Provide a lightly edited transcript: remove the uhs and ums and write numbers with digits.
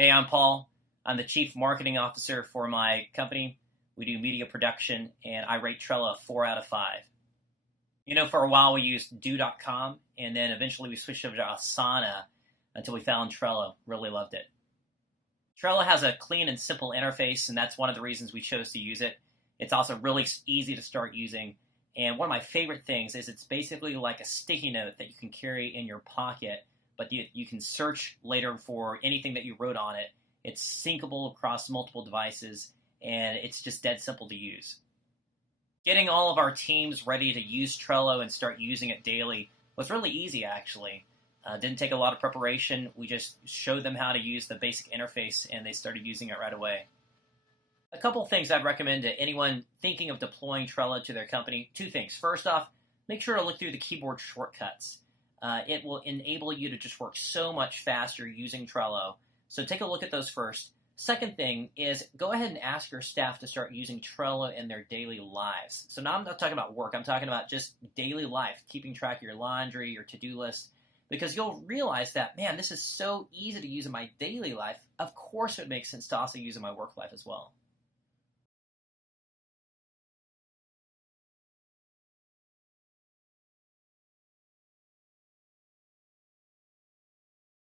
Hey, I'm Paul. I'm the Chief Marketing Officer for my company. We do media production, and I rate Trello a 4 out of 5. For a while we used do.com, and then eventually we switched over to Asana until we found Trello. Really loved it. Trello has a clean and simple interface, and that's one of the reasons we chose to use it. It's also really easy to start using, and one of my favorite things is it's basically like a sticky note that you can carry in your pocket, but you can search later for anything that you wrote on it. It's syncable across multiple devices, and it's just dead simple to use. Getting all of our teams ready to use Trello and start using it daily was really easy, actually. Didn't take a lot of preparation. We just showed them how to use the basic interface, and they started using it right away. A couple things I'd recommend to anyone thinking of deploying Trello to their company. 2 things. First off, make sure to look through the keyboard shortcuts. It will enable you to just work so much faster using Trello. So take a look at those first. Second thing is go ahead and ask your staff to start using Trello in their daily lives. So now I'm not talking about work. I'm talking about just daily life, keeping track of your laundry, your to-do list, because you'll realize that, man, this is so easy to use in my daily life. Of course it makes sense to also use in my work life as well.